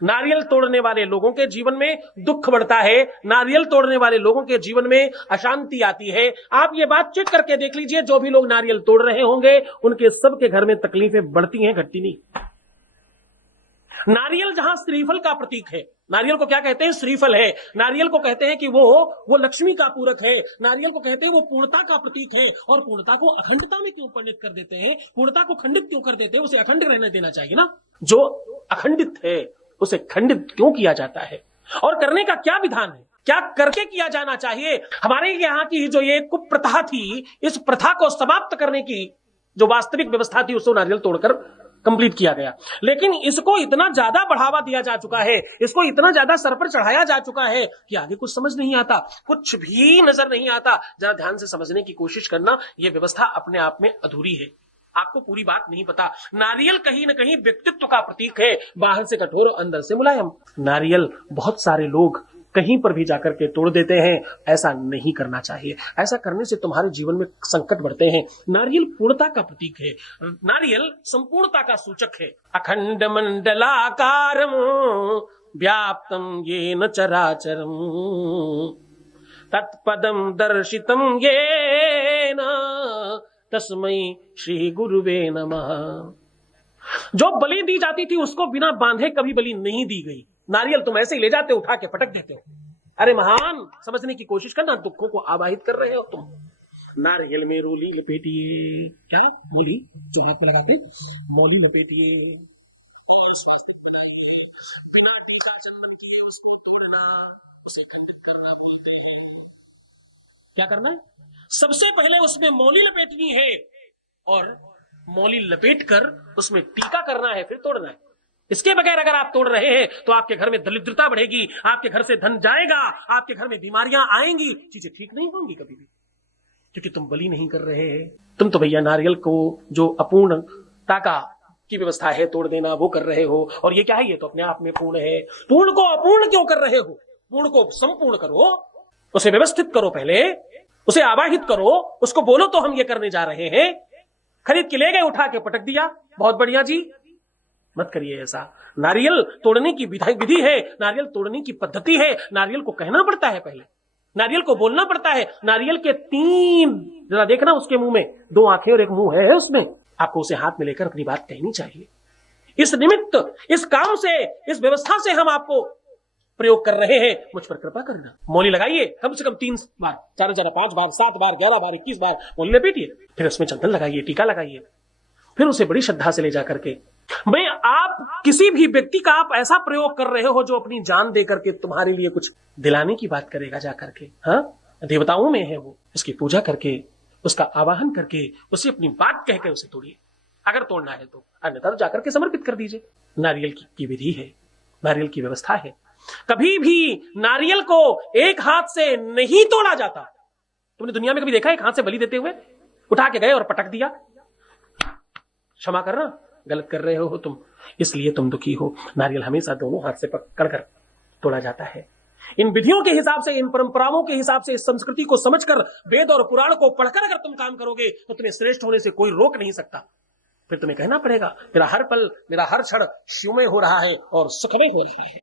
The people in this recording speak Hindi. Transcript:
नारियल तोड़ने वाले लोगों के जीवन में दुख बढ़ता है, नारियल तोड़ने वाले लोगों के जीवन में अशांति आती है। आप ये बात चेक करके देख लीजिए, जो भी लोग नारियल तोड़ रहे होंगे उनके सबके घर में तकलीफें बढ़ती हैं, घटती नहीं। नारियल जहां श्रीफल का प्रतीक है, नारियल को क्या कहते हैं? श्रीफल है। नारियल को कहते हैं कि वो लक्ष्मी का पूरक है। नारियल को कहते हैं वो पूर्णता का प्रतीक है। और पूर्णता को अखंडता में क्यों परिणत कर देते हैं? पूर्णता को खंडित क्यों कर देते हैं? उसे अखंड रहने देना चाहिए ना। जो अखंडित है उसे खंडित क्यों किया जाता है? और करने का क्या विधान है? क्या करके किया जाना चाहिए? हमारे यहाँ की जो ये कुप्रथा थी, इस प्रथा को समाप्त करने की जो वास्तविक व्यवस्था थी, उसको नारियल तोड़कर कंप्लीट किया गया। लेकिन इसको इतना ज्यादा बढ़ावा दिया जा चुका है, इसको इतना ज्यादा सर पर चढ़ाया जा चुका है कि आगे कुछ समझ नहीं आता, कुछ भी नजर नहीं आता। जरा ध्यान से समझने की कोशिश करना, यह व्यवस्था अपने आप में अधूरी है। आपको पूरी बात नहीं पता। नारियल कहीं न कहीं व्यक्तित्व का प्रतीक है, बाहर से कठोर और अंदर से मुलायम। नारियल बहुत सारे लोग कहीं पर भी जाकर के तोड़ देते हैं। ऐसा नहीं करना चाहिए। ऐसा करने से तुम्हारे जीवन में संकट बढ़ते हैं। नारियल पूर्णता का प्रतीक है, नारियल संपूर्णता का सूचक है। अखंड मंडलाकारम व्याप्तम येन चराचरम तत्पदम दर्शितम येन तस्मै श्री गुरुवे नमः। जो बलि दी जाती थी उसको बिना बांधे कभी बलि नहीं दी गई। नारियल तुम ऐसे ही ले जाते हो, उठा के पटक देते हो। अरे महान, समझने की कोशिश करना, दुखों को आवाहित कर रहे हो तुम। नारियल में रोली लपेटिए, क्या मोली जो हाथ पर लगा के मोली लपेटिए, बिना टीका चंदन किए उसको तोड़ना, उसे खंडित करना बोलते हैं। क्या करना है? सबसे पहले उसमें मौली लपेटनी है और मौली लपेट कर उसमें टीका करना है, फिर तोड़ना है। इसके बगैर अगर आप तोड़ रहे हैं तो आपके घर में दरिद्रता बढ़ेगी, आपके घर से धन जाएगा, आपके घर में बीमारियां आएंगी, चीजें ठीक नहीं होंगी कभी भी, क्योंकि तुम बलि नहीं कर रहे हैं। तुम तो भैया नारियल को जो अपूर्णता का की व्यवस्था है तोड़ देना, वो कर रहे हो। और ये क्या है? ये तो अपने आप में पूर्ण है। पूर्ण को अपूर्ण क्यों कर रहे हो? पूर्ण को संपूर्ण करो, उसे व्यवस्थित करो, पहले उसे आवाहित करो, उसको बोलो तो हम ये करने जा रहे हैं। खरीद के ले गए, उठा के पटक दिया, बहुत बढ़िया जी, मत करिए ऐसा। नारियल तोड़ने की विधि है, नारियल तोड़ने की पद्धति है। नारियल को कहना पड़ता है, पहले नारियल को बोलना पड़ता है। नारियल के 3, जरा देखना उसके मुंह में 2 आंखें और 1 मुंह है उसमें। आपको उसे हाथ में लेकर अपनी बात कहनी चाहिए। इस निमित्त, इस काम से, इस व्यवस्था से हम आपको प्रयोग कर रहे हैं, मुझ पर कृपा करना। मौली लगाइए, कम से कम 3 बार, 4 5 बार, 7 बार, 11 बार, 21 बार मौली लपेटिए, फिर उसमें चंदन लगाइए, टीका लगाइए, फिर उसे बड़ी श्रद्धा से ले जाकर के। भाई, आप किसी भी व्यक्ति का आप ऐसा प्रयोग कर रहे हो जो अपनी जान दे करके तुम्हारे लिए कुछ दिलाने की बात करेगा जाकर के। हाँ, देवताओं में है वो, उसकी पूजा करके, उसका आवाहन करके, उसे अपनी बात कहकर उसे तोड़िए अगर तोड़ना है तो, अन्यथा जाकर के समर्पित कर दीजिए। नारियल की विधि है, नारियल की व्यवस्था है। कभी भी नारियल को एक हाथ से नहीं तोड़ा जाता। तुमने दुनिया में कभी देखा एक हाथ से बलि देते हुए? उठा के गए और पटक दिया। क्षमा करना, गलत कर रहे हो तुम, इसलिए तुम दुखी हो। नारियल हमेशा दोनों हाथ से पकड़कर तोड़ा जाता है। इन विधियों के हिसाब से, इन परंपराओं के हिसाब से, इस संस्कृति को समझकर, वेद और पुराण को पढ़कर अगर तुम काम करोगे तो तुम्हें श्रेष्ठ होने से कोई रोक नहीं सकता। फिर तुम्हें कहना पड़ेगा, मेरा हर पल, मेरा हर क्षण शिवमय हो रहा है और सुखमय हो रहा है।